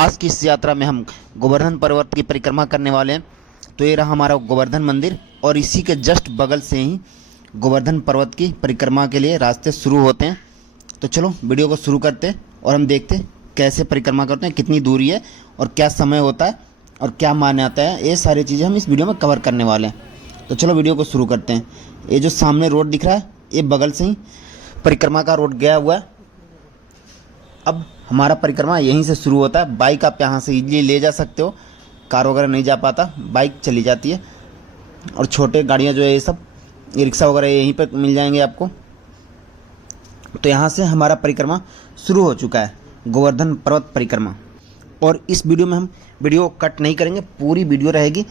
आज की इस यात्रा में हम गोवर्धन पर्वत की परिक्रमा करने वाले हैं। तो ये रहा हमारा गोवर्धन मंदिर और इसी के जस्ट बगल से ही गोवर्धन पर्वत की परिक्रमा के लिए रास्ते शुरू होते हैं। तो चलो वीडियो को शुरू करते हैं और हम देखते हैं कैसे परिक्रमा करते हैं, कितनी दूरी है और क्या समय होता है और क्या मान्यता है। ये सारी चीज़ें हम इस वीडियो में कवर करने वाले हैं। तो चलो वीडियो को शुरू करते हैं। ये जो सामने रोड दिख रहा है ये बगल से ही परिक्रमा का रोड गया हुआ है। अब हमारा परिक्रमा यहीं से शुरू होता है। बाइक आप यहाँ से इजीली ले जा सकते हो, कार वगैरह नहीं जा पाता, बाइक चली जाती है। और छोटे गाड़ियाँ जो है ये सब ये रिक्शा वगैरह यहीं पर मिल जाएंगे आपको। तो यहाँ से हमारा परिक्रमा शुरू हो चुका है, गोवर्धन पर्वत परिक्रमा। और इस वीडियो में हम वीडियो कट नहीं करेंगे, पूरी वीडियो रहेगी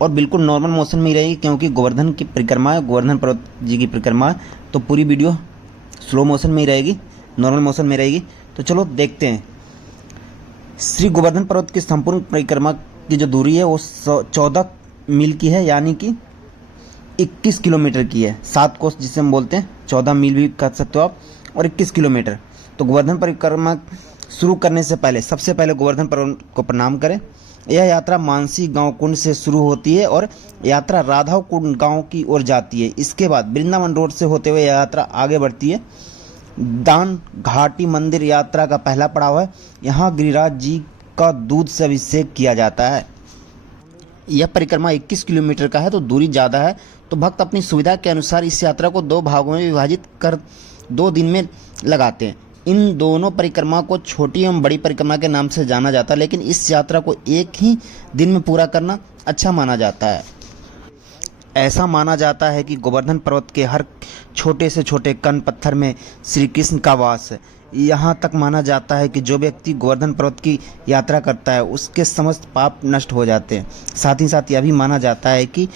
और बिल्कुल नॉर्मल मोशन में ही रहेगी, क्योंकि गोवर्धन की परिक्रमा है, गोवर्धन पर्वत जी की परिक्रमा है। तो पूरी वीडियो स्लो मोशन में ही रहेगी, नॉर्मल मोशन में रहेगी। तो चलो देखते हैं। श्री गोवर्धन पर्वत की संपूर्ण परिक्रमा की जो दूरी है वो 14 मील की है, यानी कि 21 किलोमीटर की है। 7 कोस जिसे हम बोलते हैं, 14 मील भी कह सकते हो आप, और 21 किलोमीटर। तो गोवर्धन परिक्रमा शुरू करने से पहले सबसे पहले गोवर्धन पर्वत को प्रणाम करें। यह यात्रा मानसी गांव कुंड से शुरू होती है और यात्रा राधाव कुंड गांव की ओर जाती है। इसके बाद वृंदावन रोड से होते हुए यात्रा आगे बढ़ती है। दान घाटी मंदिर यात्रा का पहला पड़ाव है। यहाँ गिरिराज जी का दूध से अभिषेक किया जाता है। यह परिक्रमा 21 किलोमीटर का है, तो दूरी ज़्यादा है। तो भक्त अपनी सुविधा के अनुसार इस यात्रा को 2 भागों में विभाजित कर 2 दिन में लगाते हैं। इन दोनों परिक्रमा को छोटी एवं बड़ी परिक्रमा के नाम से जाना जाता है, लेकिन इस यात्रा को एक ही दिन में पूरा करना अच्छा माना जाता है। ऐसा माना जाता है कि गोवर्धन पर्वत के हर छोटे से छोटे कण पत्थर में श्री कृष्ण का वास है। यहाँ तक माना जाता है कि जो व्यक्ति गोवर्धन पर्वत की यात्रा करता है उसके समस्त पाप नष्ट हो जाते हैं। साथ ही साथ यह भी माना जाता है कि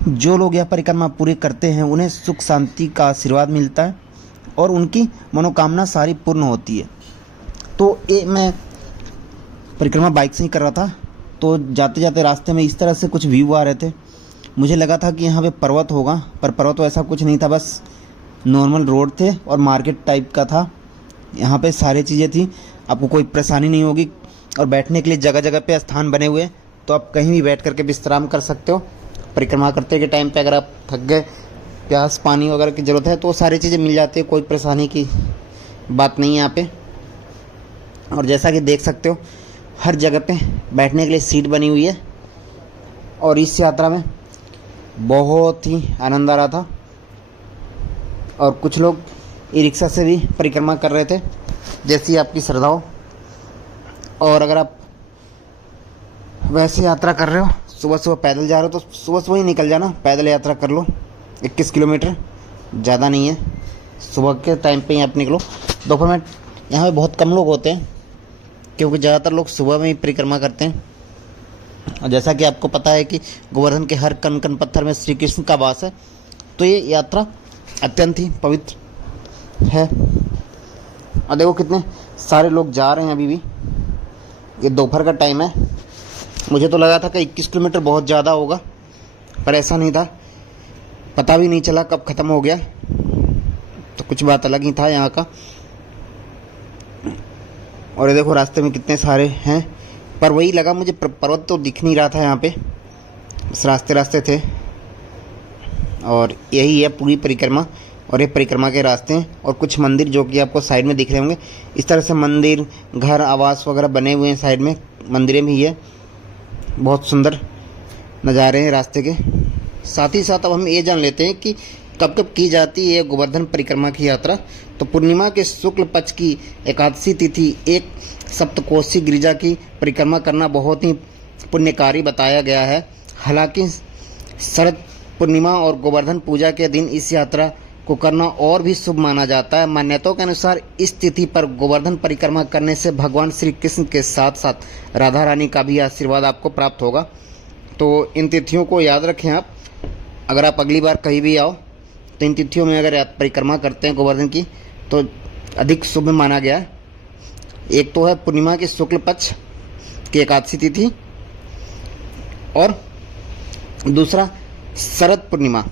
जो लोग यह परिक्रमा पूरी करते हैं उन्हें सुख शांति का आशीर्वाद मिलता है और उनकी मनोकामना सारी पूर्ण होती है। तो ये मैं परिक्रमा बाइक से ही कर रहा था। तो जाते जाते रास्ते में इस तरह से कुछ व्यू आ रहे थे। मुझे लगा था कि यहाँ पे पर्वत होगा, पर पर्वत तो ऐसा कुछ नहीं था, बस नॉर्मल रोड थे और मार्केट टाइप का था। यहाँ पे सारी चीज़ें थी, आपको कोई परेशानी नहीं होगी। और बैठने के लिए जगह जगह पे स्थान बने हुए, तो आप कहीं भी बैठ करके विश्राम कर सकते हो। परिक्रमा करते के टाइम पे अगर आप थक गए, प्यास पानी वगैरह की ज़रूरत है, तो सारी चीज़ें मिल जाती है, कोई परेशानी की बात नहीं है यहाँ पे। और जैसा कि देख सकते हो हर जगह पे बैठने के लिए सीट बनी हुई है। और इस यात्रा में बहुत ही आनंद आ रहा था। और कुछ लोग ई रिक्शा से भी परिक्रमा कर रहे थे, जैसी आपकी श्रद्धा हो। और अगर आप वैसे यात्रा कर रहे हो, सुबह सुबह पैदल जा रहे हो, तो सुबह सुबह ही निकल जाना, पैदल यात्रा कर लो। 21 किलोमीटर ज़्यादा नहीं है, सुबह के टाइम पे ही आप निकलो। दोपहर में यहाँ पे बहुत कम लोग होते हैं, क्योंकि ज़्यादातर लोग सुबह में ही परिक्रमा करते हैं। और जैसा कि आपको पता है कि गोवर्धन के हर कण कण पत्थर में श्री कृष्ण का वास है, तो ये यात्रा अत्यंत ही पवित्र है। और देखो कितने सारे लोग जा रहे हैं अभी भी। ये दोपहर का टाइम है। मुझे तो लगा था कि 21 किलोमीटर बहुत ज़्यादा होगा, पर ऐसा नहीं था। पता भी नहीं चला कब ख़त्म हो गया। तो कुछ बात अलग ही था यहाँ का। और ये देखो रास्ते में कितने सारे हैं, पर वही लगा मुझे, पर्वत तो दिख नहीं रहा था यहाँ पे, बस रास्ते रास्ते थे। और यही है पूरी परिक्रमा। और ये परिक्रमा के रास्ते हैं और कुछ मंदिर जो कि आपको साइड में दिख रहे होंगे। इस तरह से मंदिर, घर, आवास वगैरह बने हुए हैं साइड में, मंदिरें भी है। बहुत सुंदर नज़ारे हैं रास्ते के। साथ ही साथ अब हम ये जान लेते हैं कि कब कब की जाती है गोवर्धन परिक्रमा की यात्रा। तो पूर्णिमा के शुक्ल पक्ष की एकादशी तिथि एक सप्तकोशी गिरिजा की परिक्रमा करना बहुत ही पुण्यकारी बताया गया है। हालांकि शरद पूर्णिमा और गोवर्धन पूजा के दिन इस यात्रा को करना और भी शुभ माना जाता है। मान्यताओं के अनुसार इस तिथि पर गोवर्धन परिक्रमा करने से भगवान श्री कृष्ण के साथ साथ राधा रानी का भी आशीर्वाद आपको प्राप्त होगा। तो इन तिथियों को याद रखें आप। अगर आप अगली बार कहीं भी आओ तो इन तिथियों में अगर आप परिक्रमा करते हैं गोवर्धन की, तो अधिक शुभ माना गया है। एक तो है पूर्णिमा के शुक्ल पक्ष की एकादशी तिथि, और दूसरा शरद पूर्णिमा।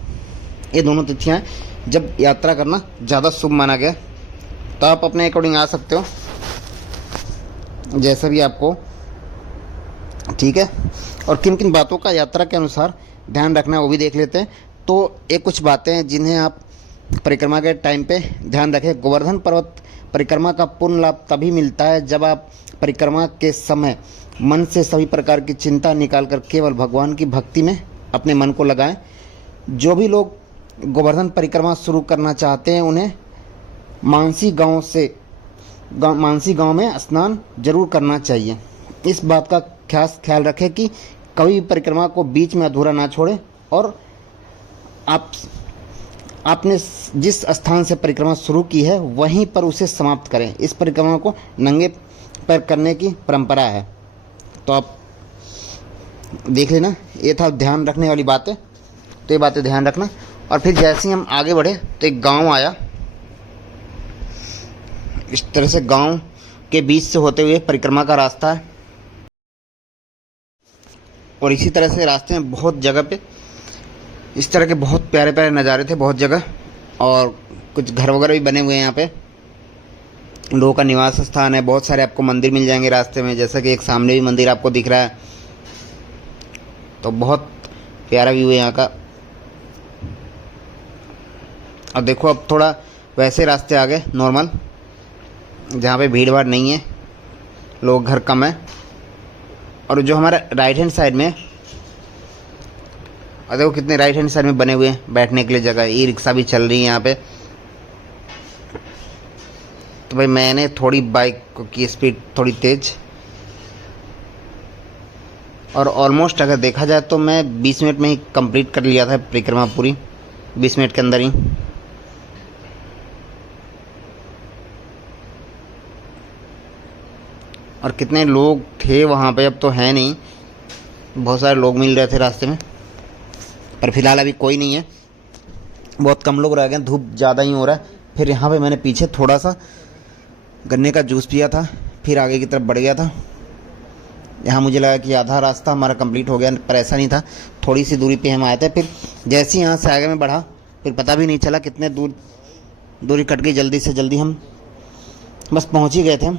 ये दोनों तिथियां जब यात्रा करना ज़्यादा शुभ माना गया। तो आप अपने अकॉर्डिंग आ सकते हो, जैसा भी आपको ठीक है। और किन किन बातों का यात्रा के अनुसार ध्यान रखना है वो भी देख लेते हैं। तो ये कुछ बातें हैं जिन्हें आप परिक्रमा के टाइम पे ध्यान रखें। गोवर्धन पर्वत परिक्रमा का पूर्ण लाभ तभी मिलता है जब आप परिक्रमा के समय मन से सभी प्रकार की चिंता निकालकर केवल भगवान की भक्ति में अपने मन को लगाएं। जो भी लोग गोवर्धन परिक्रमा शुरू करना चाहते हैं उन्हें मानसी गांव में स्नान जरूर करना चाहिए। इस बात का खास ख्याल रखें कि कभी भी परिक्रमा को बीच में अधूरा ना छोड़ें और आपने जिस स्थान से परिक्रमा शुरू की है वहीं पर उसे समाप्त करें। इस परिक्रमा को नंगे पैर करने की परंपरा है। तो आप देख लेना, ये था ध्यान रखने वाली बातें। तो ये बातें ध्यान रखना। और फिर जैसे ही हम आगे बढ़े तो एक गांव आया। इस तरह से गांव के बीच से होते हुए परिक्रमा का रास्ता है। और इसी तरह से रास्ते में बहुत जगह पे इस तरह के बहुत प्यारे प्यारे नज़ारे थे, बहुत जगह। और कुछ घर वगैरह भी बने हुए हैं यहाँ पे, लोगों का निवास स्थान है। बहुत सारे आपको मंदिर मिल जाएंगे रास्ते में, जैसा कि एक सामने भी मंदिर आपको दिख रहा है। तो बहुत प्यारा व्यू है यहाँ का। और देखो अब थोड़ा वैसे रास्ते आ गए नॉर्मल, जहाँ पे भीड़ भाड़ नहीं है, लोग घर कम है। और जो हमारा राइट हैंड साइड में, और देखो कितने राइट हैंड साइड में बने हुए हैं बैठने के लिए जगह। ई रिक्शा भी चल रही है यहाँ पे। तो भाई मैंने थोड़ी बाइक की स्पीड थोड़ी तेज, और ऑलमोस्ट अगर देखा जाए तो मैं 20 मिनट में ही कंप्लीट कर लिया था परिक्रमा पूरी, 20 मिनट के अंदर ही। और कितने लोग थे वहाँ पे, अब तो है नहीं, बहुत सारे लोग मिल रहे थे रास्ते में, पर फिलहाल अभी कोई नहीं है, बहुत कम लोग रह गए। धूप ज़्यादा ही हो रहा है। फिर यहाँ पे मैंने पीछे थोड़ा सा गन्ने का जूस पिया था, फिर आगे की तरफ बढ़ गया था। यहाँ मुझे लगा कि आधा रास्ता हमारा कंप्लीट हो गया, पर ऐसा नहीं था, थोड़ी सी दूरी पे हम आए थे। फिर जैसे ही यहाँ से आगे में बढ़ा, फिर पता भी नहीं चला कितने दूरी कट गई। जल्दी से जल्दी हम बस पहुँच ही गए थे हम।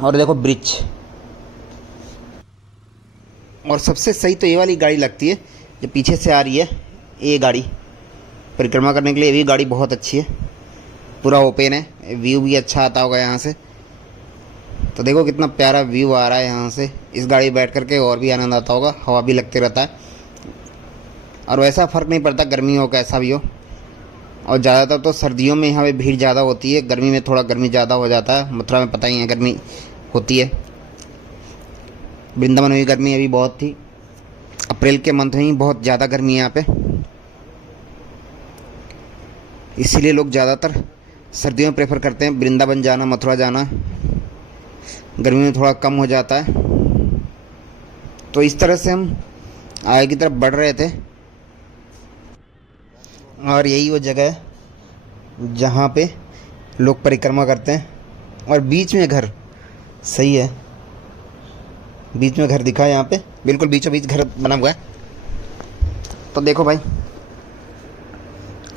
और देखो ब्रिज। और सबसे सही तो ये वाली गाड़ी लगती है जो पीछे से आ रही है, ये गाड़ी परिक्रमा करने के लिए। ये भी गाड़ी बहुत अच्छी है, पूरा ओपन है, व्यू भी अच्छा आता होगा यहाँ से। तो देखो कितना प्यारा व्यू आ रहा है यहाँ से। इस गाड़ी में बैठ करके और भी आनंद आता होगा, हवा भी लगते रहता है। और वैसा फ़र्क नहीं पड़ता गर्मी हो कैसा भी हो। और ज़्यादातर तो सर्दियों में यहाँ पे भीड़ ज़्यादा होती है, गर्मी में थोड़ा गर्मी ज़्यादा हो जाता है। मथुरा में पता ही है गर्मी होती है, वृंदावन में भी गर्मी अभी बहुत थी। अप्रैल के मंथ में ही बहुत ज़्यादा गर्मी है यहाँ पे, इसीलिए लोग ज़्यादातर सर्दियों में प्रेफर करते हैं वृंदावन जाना, मथुरा जाना। गर्मी में थोड़ा कम हो जाता है। तो इस तरह से हम आगे की तरफ बढ़ रहे थे। और यही वो जगह है जहाँ पे लोग परिक्रमा करते हैं। और बीच में घर, सही है, बीच में घर दिखा है यहाँ पे, बिल्कुल बीचों बीच घर बना हुआ है। तो देखो भाई,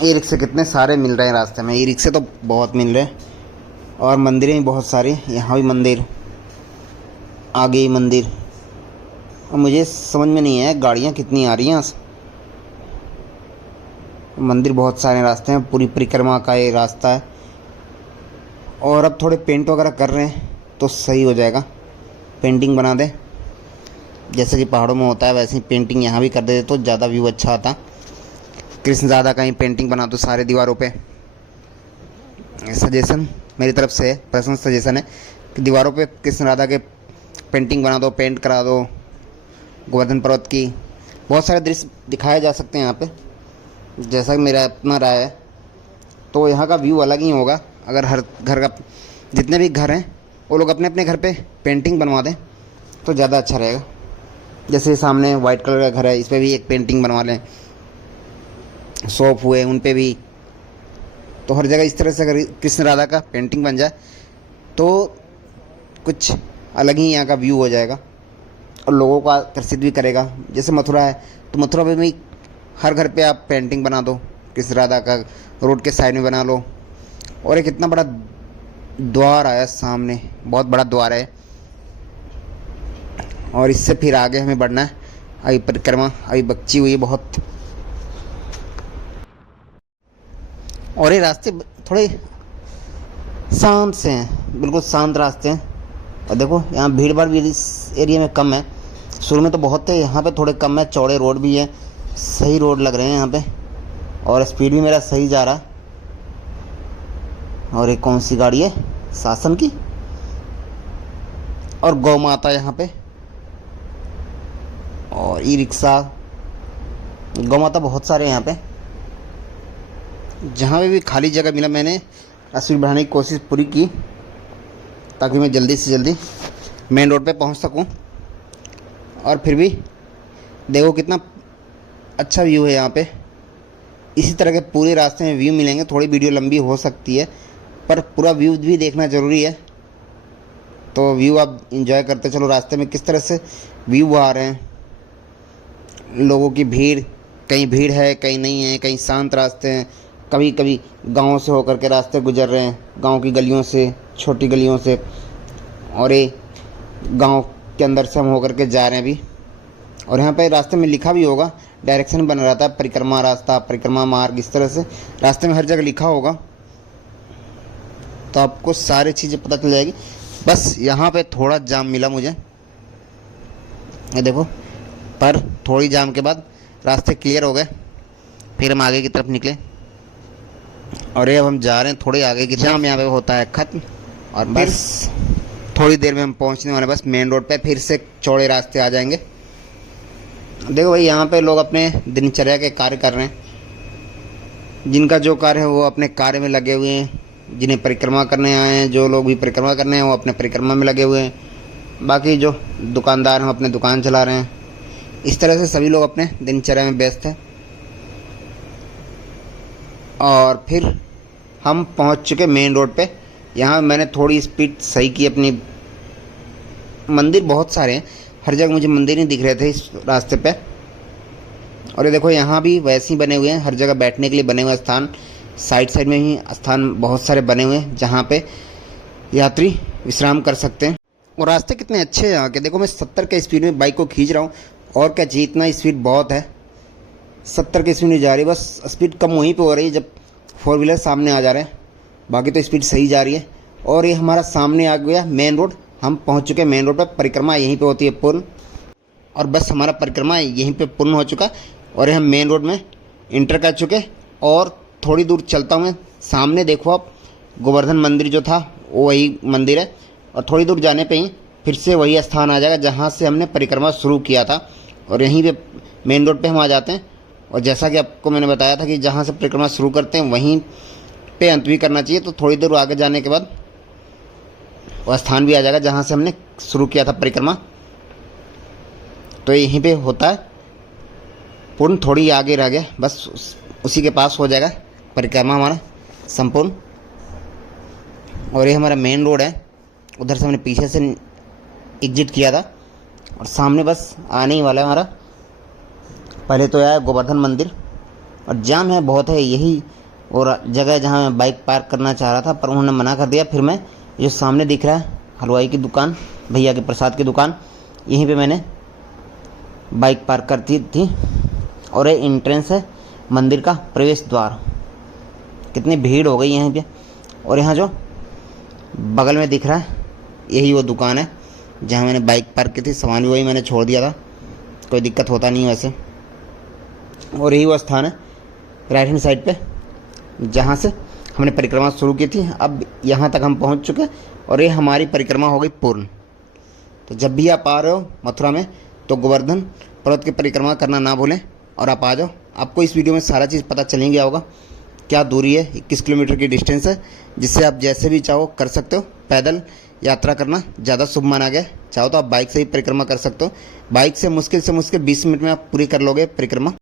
ई रिक्शे कितने सारे मिल रहे हैं रास्ते में, ई रिक्शे तो बहुत मिल रहे हैं। और मंदिरें भी बहुत सारी, यहाँ भी मंदिर, आगे ही मंदिर। और मुझे समझ में नहीं है गाड़ियाँ कितनी आ रही हैं यहाँ से। मंदिर बहुत सारे रास्ते हैं, पूरी परिक्रमा का ये रास्ता है। और अब थोड़े पेंट वगैरह कर रहे हैं तो सही हो जाएगा, पेंटिंग बना दे जैसे कि पहाड़ों में होता है, वैसे ही पेंटिंग यहाँ भी कर दे तो ज़्यादा व्यू अच्छा आता। कृष्ण राधा का ही पेंटिंग बना दो सारे दीवारों पे। सजेशन मेरी तरफ से है, पर्सनल सजेशन है कि दीवारों पे कृष्ण राधा के पेंटिंग बना दो, पेंट करा दो। गोवर्धन पर्वत की बहुत सारे दृश्य दिखाए जा सकते हैं यहाँ पे, जैसा कि मेरा अपना राय है। तो यहाँ का व्यू अलग ही होगा अगर हर घर का, जितने भी घर हैं वो लोग अपने अपने घर पे पेंटिंग बनवा दें तो ज़्यादा अच्छा रहेगा। जैसे सामने वाइट कलर का घर है, इस पर भी एक पेंटिंग बनवा लें। शॉप हुए उन पे भी, तो हर जगह इस तरह से अगर कृष्ण राधा का पेंटिंग बन जाए तो कुछ अलग ही यहाँ का व्यू हो जाएगा और लोगों को आकर्षित भी करेगा। जैसे मथुरा है तो मथुरा में भी हर घर पे आप पेंटिंग बना दो कृष्ण राधा का, रोड के साइड में बना लो। और एक इतना बड़ा द्वार आया सामने, बहुत बड़ा द्वार है। और इससे फिर आगे हमें बढ़ना है। अभी परिक्रमा अभी बची हुई है बहुत, और ये रास्ते थोड़े शांत से हैं, बिल्कुल शांत रास्ते हैं। और देखो यहाँ भीड़ भाड़ भी इस एरिया में कम है। शुरू में तो बहुत थे, यहाँ पे थोड़े कम है। चौड़े रोड भी है, सही रोड लग रहे हैं यहाँ पे, और स्पीड भी मेरा सही जा रहा। और एक कौन सी गाड़ी है, शासन की, और गौ माता यहाँ पे, और ई रिक्शा, गौ माता बहुत सारे हैं यहाँ पे। जहाँ पे भी खाली जगह मिला मैंने स्पीड बढ़ाने की कोशिश पूरी की, ताकि मैं जल्दी से जल्दी मेन रोड पे पहुँच सकूँ। और फिर भी देखो कितना अच्छा व्यू है यहाँ पे। इसी तरह के पूरे रास्ते में व्यू मिलेंगे। थोड़ी वीडियो लंबी हो सकती है, पर पूरा व्यू भी देखना ज़रूरी है। तो व्यू आप इंजॉय करते चलो। रास्ते में किस तरह से व्यू आ रहे हैं, लोगों की भीड़, कहीं भीड़ है कहीं नहीं है, कहीं शांत रास्ते हैं। कभी कभी गाँव से होकर के रास्ते गुजर रहे हैं, गाँव की गलियों से, छोटी गलियों से, और ये गाँव के अंदर से हम होकर के जा रहे हैं अभी। और यहाँ पे रास्ते में लिखा भी होगा, डायरेक्शन बना रहता है, परिक्रमा रास्ता, परिक्रमा मार्ग, इस तरह से रास्ते में हर जगह लिखा होगा, तो आपको सारी चीज़ें पता चल जाएगी। बस यहाँ पे थोड़ा जाम मिला मुझे, ये देखो, पर थोड़ी जाम के बाद रास्ते क्लियर हो गए। फिर हम आगे की तरफ निकले, और ये अब हम जा रहे हैं थोड़े आगे की। जाम यहाँ पे होता है ख़त्म, और बस थोड़ी देर में हम पहुँचने वाले बस मेन रोड पे। फिर से चौड़े रास्ते आ जाएंगे। देखो भाई, यहाँ पे लोग अपने दिनचर्या के कार्य कर रहे हैं। जिनका जो कार्य है वो अपने कार्य में लगे हुए हैं। जिन्हें परिक्रमा करने आए हैं, जो लोग भी परिक्रमा करने हैं, वो अपने परिक्रमा में लगे हुए हैं। बाकी जो दुकानदार हैं अपने दुकान चला रहे हैं। इस तरह से सभी लोग अपने दिनचर्या में व्यस्त हैं। और फिर हम पहुंच चुके मेन रोड पे। यहाँ मैंने थोड़ी स्पीड सही की अपनी। मंदिर बहुत सारे हैं, हर जगह मुझे मंदिर नहीं दिख रहे थे इस रास्ते पे। और ये देखो, यहाँ भी वैसे ही बने हुए हैं, हर जगह बैठने के लिए बने हुए स्थान। साइड साइड में ही स्थान बहुत सारे बने हुए हैं, जहाँ पे यात्री विश्राम कर सकते हैं। और रास्ते कितने अच्छे हैं यहाँ के। देखो, मैं 70 के स्पीड में बाइक को खींच रहा हूँ, और क्या चाहिए, इतना स्पीड बहुत है। 70 की स्पीड नहीं जा रही, बस स्पीड कम वहीं पे हो रही है जब 4 व्हीलर सामने आ जा रहे हैं। बाकी तो स्पीड सही जा रही है। और ये हमारा सामने आ गया मेन रोड। हम पहुंच चुके हैं मेन रोड पर। परिक्रमा यहीं पे होती है पूर्ण, और बस हमारा परिक्रमा यहीं पे पूर्ण हो चुका। और हम मेन रोड में इंटर कर चुके। और थोड़ी दूर चलता हूँ, सामने देखो आप, गोवर्धन मंदिर जो था वो वही मंदिर है। और थोड़ी दूर जाने पे ही फिर से वही स्थान आ जाएगा जहाँ से हमने परिक्रमा शुरू किया था। और यहीं पे मेन रोड पे हम आ जाते हैं। और जैसा कि आपको मैंने बताया था कि जहाँ से परिक्रमा शुरू करते हैं वहीं पे अंत भी करना चाहिए। तो थोड़ी दूर आगे जाने के बाद वह स्थान भी आ जाएगा जहाँ से हमने शुरू किया था परिक्रमा। तो यहीं पे होता है पूर्ण। थोड़ी आगे रह गया, बस उसी के पास हो जाएगा परिक्रमा हमारा संपूर्ण। और ये हमारा मेन रोड है। उधर से हमने पीछे से एग्जिट किया था, और सामने बस आने ही वाला है हमारा। पहले तो आया गोवर्धन मंदिर, और जाम है बहुत है। यही और जगह है जहाँ मैं बाइक पार्क करना चाह रहा था, पर उन्होंने मना कर दिया। फिर मैं जो सामने दिख रहा है हलवाई की दुकान, भैया के प्रसाद की दुकान, यहीं पे मैंने बाइक पार्क करती थी। और ये एंट्रेंस है मंदिर का, प्रवेश द्वार। कितनी भीड़ हो गई यहाँ पे। और यहाँ जो बगल में दिख रहा है यही वो दुकान है जहाँ मैंने बाइक पार्क की थी। सामान भी वही मैंने छोड़ दिया था, कोई दिक्कत होता नहीं वैसे। और यही वो स्थान है राइट हैंड साइड पे जहाँ से हमने परिक्रमा शुरू की थी। अब यहाँ तक हम पहुँच चुके, और ये हमारी परिक्रमा हो गई पूर्ण। तो जब भी आप आ रहे हो मथुरा में, तो गोवर्धन पर्वत की परिक्रमा करना ना भूलें, और आप आ जाओ। आपको इस वीडियो में सारा चीज़ पता चल ही गया होगा। क्या दूरी है, 21 किलोमीटर की डिस्टेंस है, जिससे आप जैसे भी चाहो कर सकते हो। पैदल यात्रा करना ज़्यादा शुभ माना गया। चाहो तो आप बाइक से ही परिक्रमा कर सकते हो। बाइक से मुश्किल 20 मिनट में आप पूरी कर लोगे परिक्रमा।